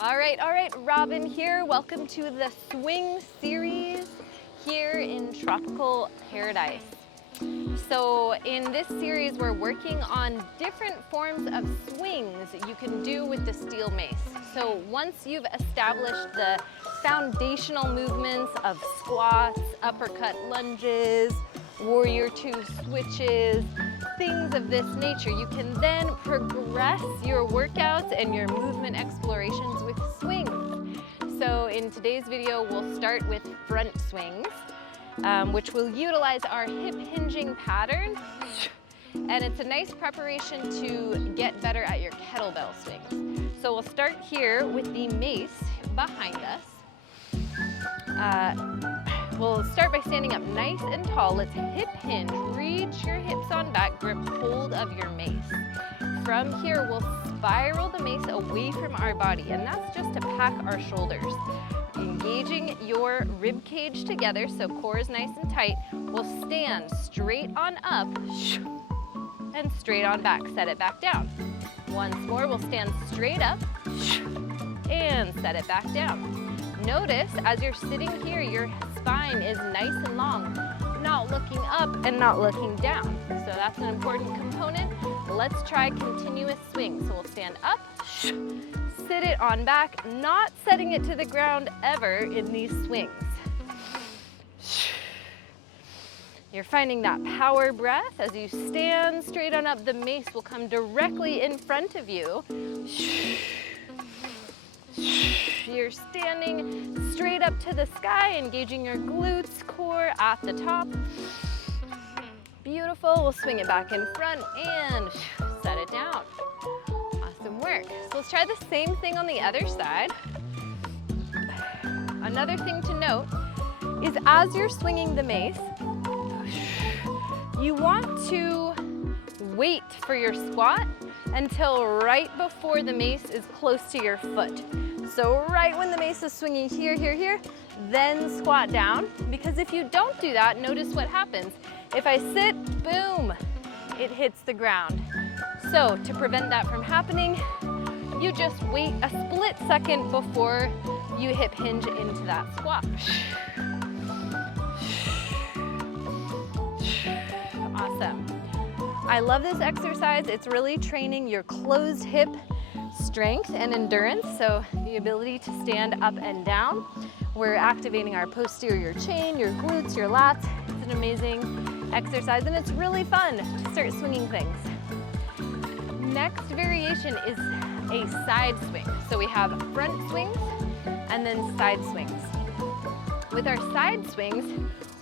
All right, Robin here. Welcome to the swing series here in Tropical Paradise. So in this series, we're working on different forms of swings you can do with the steel mace. So once you've established the foundational movements of squats, uppercut lunges, warrior two switches, things of this nature, you can then progress your workouts and your movement explorations with swings. So in today's video, we'll start with front swings, which will utilize our hip hinging pattern. And it's a nice preparation to get better at your kettlebell swings. So we'll start here with the mace behind us. We'll start by standing up nice and tall. Let's hip hinge, reach your hips on back, grip hold of your mace. From here, we'll spiral the mace away from our body, and that's just to pack our shoulders. Engaging your rib cage together, so core is nice and tight. We'll stand straight on up and straight on back. Set it back down. Once more, we'll stand straight up and set it back down. Notice as you're sitting here, your spine is nice and long, not looking up and not looking down. So that's an important component. Let's try continuous swing. So we'll stand up, sit it on back, not setting it to the ground ever in these swings. You're finding that power breath as you stand straight on up. The mace will come directly in front of you. You're standing straight up to the sky, engaging your glutes, core at the top. Beautiful. We'll swing it back in front and set it down. Awesome work. So let's try the same thing on the other side. Another thing to note is as you're swinging the mace, you want to wait for your squat until right before the mace is close to your foot. So right when the mace is swinging here, here, here, then squat down. Because if you don't do that, notice what happens. If I sit, boom, it hits the ground. So to prevent that from happening, you just wait a split second before you hip hinge into that squat. Awesome. I love this exercise. It's really training your closed hip strength and endurance, so the ability to stand up and down. We're activating our posterior chain, your glutes, your lats. It's an amazing exercise, and it's really fun to start swinging things. Next variation is a side swing. So we have front swings and then side swings. With our side swings,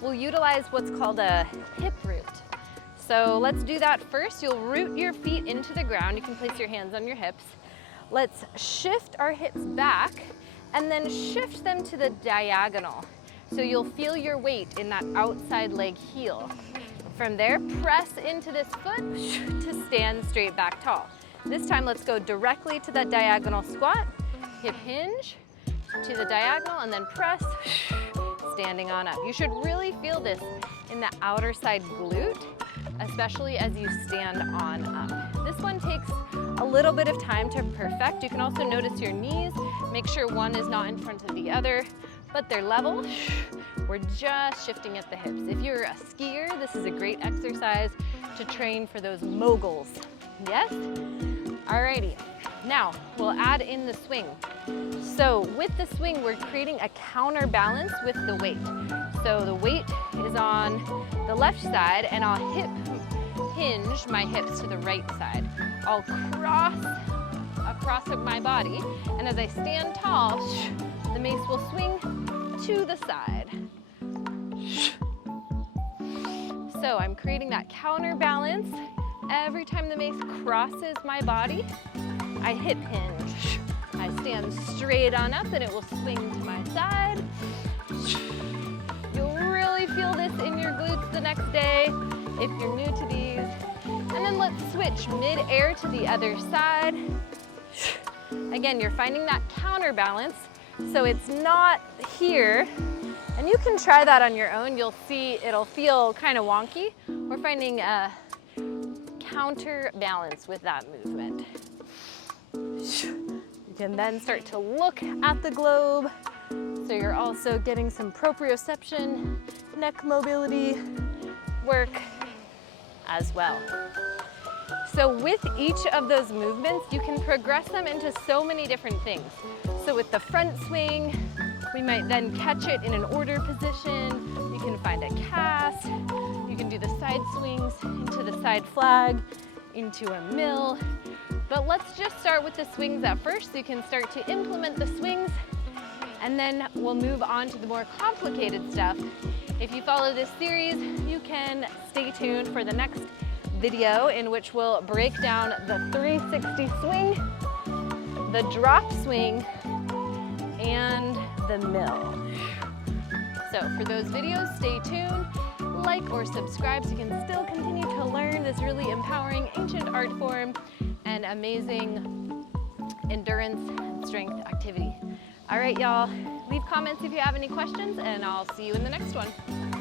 we'll utilize what's called a hip root. So let's do that first. You'll root your feet into the ground. You can place your hands on your hips. Let's shift our hips back and then shift them to the diagonal. So you'll feel your weight in that outside leg heel. From there, press into this foot to stand straight back tall. This time, let's go directly to that diagonal squat, hip hinge to the diagonal, and then press, standing on up. You should really feel this in the outer side glute, especially as you stand on up. This one takes a little bit of time to perfect. You can also notice your knees. Make sure one is not in front of the other, but they're level. We're just shifting at the hips. If you're a skier, this is a great exercise to train for those moguls. Yes? Alrighty. Now, we'll add in the swing. So with the swing, we're creating a counterbalance with the weight. So the weight is on the left side, and I'll hip hinge my hips to the right side. I'll cross across my body, and as I stand tall, the mace will swing to the side. So I'm creating that counterbalance. Every time the mace crosses my body, I hip hinge. I stand straight on up and it will swing to my side. You'll really feel this in your glutes the next day if you're new to these. And then let's switch mid-air to the other side. Again, you're finding that counterbalance, so it's not here. And you can try that on your own. You'll see it'll feel kind of wonky. We're finding a counterbalance with that movement. You can then start to look at the globe. So you're also getting some proprioception, neck mobility work as well. So with each of those movements, you can progress them into so many different things. So with the front swing, we might then catch it in an order position. You can find a cast. You can do the side swings into the side flag, into a mill. But let's just start with the swings at first so you can start to implement the swings, and then we'll move on to the more complicated stuff. If you follow this series, you can stay tuned for the next video in which we'll break down the 360 swing, the drop swing, and the mill. So for those videos, stay tuned, like or subscribe so you can still continue to learn this really empowering ancient art form and amazing endurance and strength activity. All right, y'all, leave comments if you have any questions, and I'll see you in the next one.